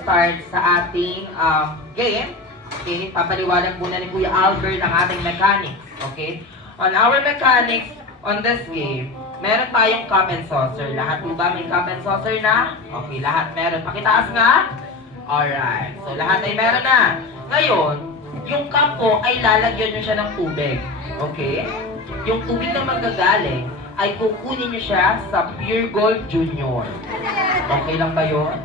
Start sa ating game. Okay, papaliwanag muna ni Kuya Albert ang ating mechanics. Okay? On our mechanics, on this game, meron tayong cup and saucer. Lahat po ba may cup and saucer na? Okay, lahat meron. Pakitaas nga. Alright. So, lahat ay meron na. Ngayon, yung cup po ay lalagyan nyo siya ng tubig. Okay? Yung tubig na magagaling ay kukunin nyo siya sa Pure Gold Junior. Okay lang ba yun?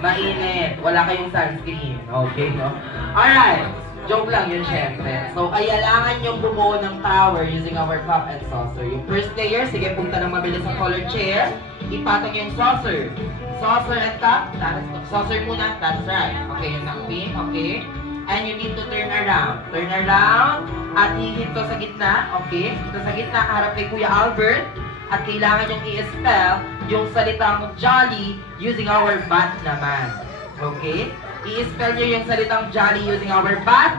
Mainit. Wala kayong sunscreen. Okay, no? Alright. Joke lang yun, syempre. So, kailangan yung bumuo ng tower using our cup and saucer. Yung first player, sige, punta ng mabilis sa colored chair. Ipatong yung saucer. Saucer and cup. Saucer muna. That's right. Okay, yung pink. Okay. And you need to turn around. Turn around. At hihinto sa gitna. Okay. Hinto sa gitna. Harap kay Kuya Albert. At kailangan yung i-spell yung salitang jolly using our bat naman. Okay? I-spell nyo yung salitang jolly using our bat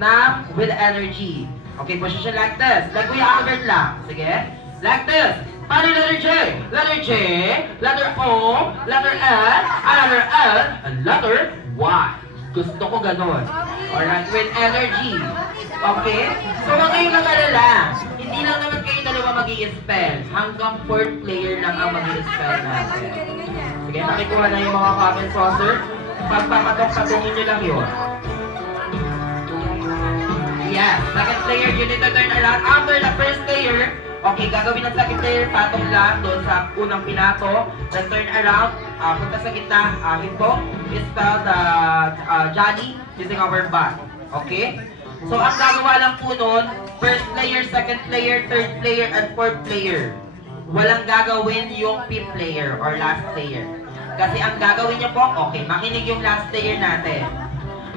na with energy. Okay, position like this. Like Kuya Albert lang. Sige? Like this. Paano letter J? Letter J, letter O, letter L, letter L, and letter Y. Gusto ko ganun. Alright, with energy. Okay? So, huwag kayong nag-alala. Hindi lang naman kayo dalawa mag-i-spell. Hanggang 4th player lang ang mag-i-spell natin. Sige, nakikuha na yung mga cup and saucer. Pagpapatong-patungin nyo lang yun. Yes, second player, you need to turn around. After the first player, okay, gagawin ng second player, patong lang doon sa unang pinato. Then turn around, punta sa gitna, hinto, spell the jolly using our bat. Okay? So, ang gagawa lang po nun, first player, second player, third player, and fourth player. Walang gagawin yung fifth player or last player. Kasi ang gagawin niya po, okay, makinig yung last player natin.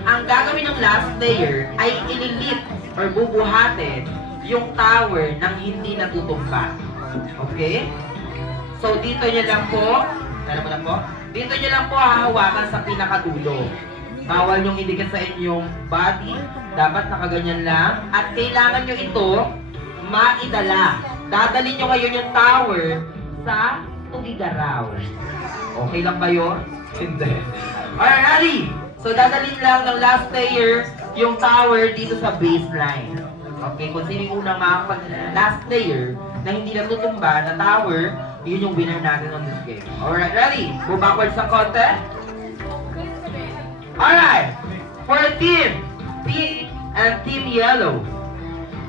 Ang gagawin ng last player ay ililip or bubuhatin yung tower nang hindi natutumba. Okay? So, dito niya lang po, alam mo lang po, dito niya lang po hahawakan sa pinakadulo. Bawal yung idikit sa inyong body, dapat nakaganyan lang, at kailangan nyo ito maidala. Dadalhin nyo ngayon yung tower sa Tugigaraw. Okay lang ba yun? Hindi. Alright, ready? So, dadalhin lang ng last player yung tower dito sa baseline. Okay, kung sino yung unang last player na hindi natutumba na tower, yun yung winner natin on this game. Alright, ready? Go backwards ng konti. Alright, for team pink and team yellow.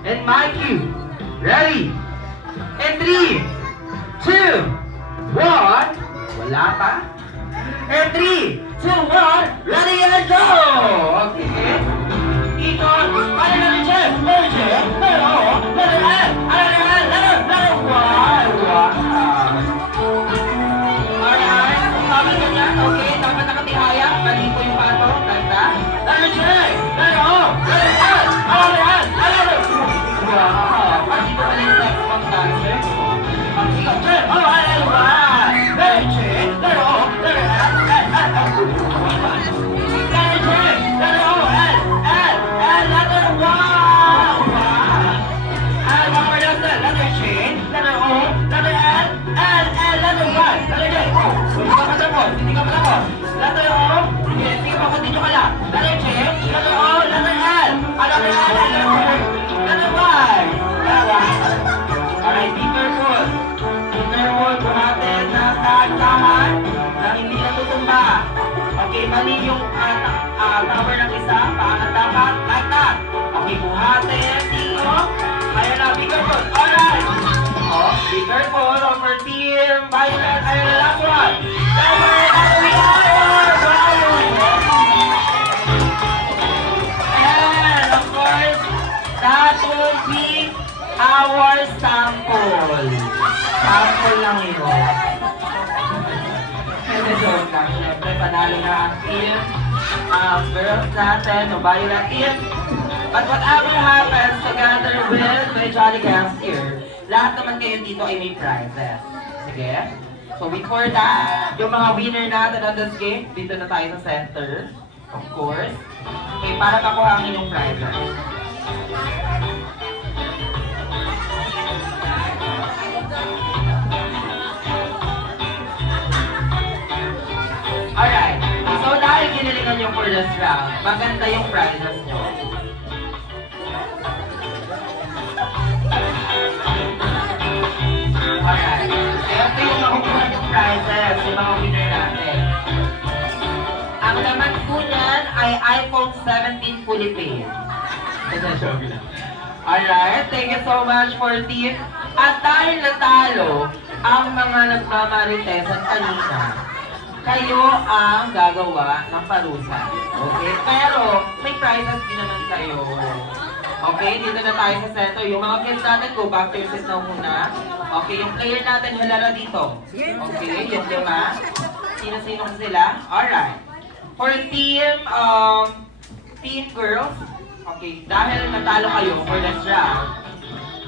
And my cue. Ready? And 3, 2, 1. Wala pa. And 3, 2, 1. Ready and go! Okay. Ikot. Ano na rin siya? Letter J, letter O, letter L, letter Y. Wow. Alright. Tama ka niya? Okay. Dapat nakatihaya. Mali po yung pato. Tanda. Letter J, letter O, letter L, letter wow. Pati po pala yung sex pang dancer. Ang ikot J, O, L, Y. Letter J, letter O, letter L, letter J, letter O, L, letter wow. And one more letter. Letter J, letter O, letter L, letter Y. Letter J, O. Hindi ka matapos. Letter O, sige pa, continue ka lang. Letter J, letter O, letter L, letter Y. Alright, be careful. Be careful, buhatin na tahan na hindi natutumba. Okay, mali yung tower ng isa, paangat dapat, like that. Okay, buhatin, dito. Ayun na, be careful. Alright. Oh, be careful. Over team, violet, ayun na, last one. And of course, that will be our sample. Sample lang yun. Joke lang. Siyempre, panalo na ang team. Girls natin, o violet team. But whatever happens together with my Jolly Guests here, lahat naman kayo dito ay may prizes. Sige? So before that, yung mga winner natin on this game, dito na tayo sa center. Of course. Okay, para makuha ang inyong prizes. Alright. nyo for this round. Maganda yung prizes nyo. Alright. Ito yung makukuha yung prizes, yung mga winner natin. Ang laman po niyan ay iPhone 17 fully paid. Alright, thank you so much for team. At dahil natalo ang mga nagmamaritesan kanina, kayo ang gagawa ng parusa. Okay? Pero may prizes din naman kayo. Okay, dito na tayo sa center. Yung mga kids natin, go back to your seat na muna. Okay, yung player natin, halala dito. Okay, yung lima. Sino-sino sila? Alright. For team girls, okay, dahil natalo kayo for this round,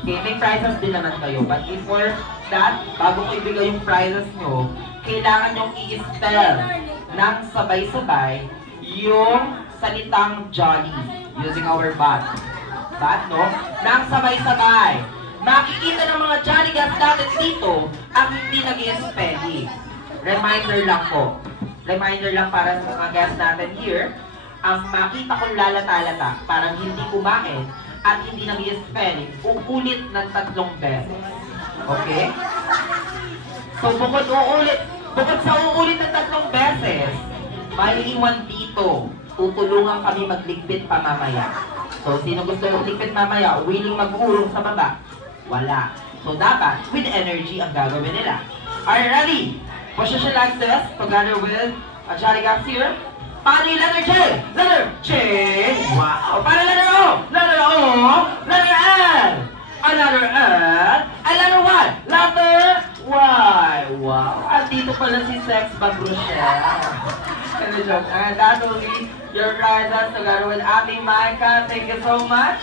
okay, may prizes din naman kayo. But before that, bago ko ibigay yung prizes nyo, kailangan nyong i-spell ng sabay-sabay yung salitang jolly using our bot. Bot, no? Nang sabay-sabay. Makikita ng mga jolly guys natin dito ang hindi nag-i-spelling. Reminder lang po. Reminder lang para sa mga guests natin here, ang makita kong lalata-lata, parang hindi kumain at hindi nag-i-spelling, uulit ng 3 beses. Okay? So, bukod sa uulit ng 3 beses, may iwan dito. Tutulungan kami magligpit pa mamaya. So, sino gusto magligpit mamaya, willing mag-urong sa baba? Wala. So, dapat, with energy ang gagawin nila. Are you ready? Position like this, together with Johnny Gaps here. Paano yung letter J? Letter J. Wow. Paano letter O? Letter O. Letter L. A letter L. A letter Y. Letter Y. Wow. At dito pala si Sex Bagrushel. Ano joke? And that will be your prizes together with Ate Micah. Thank you so much.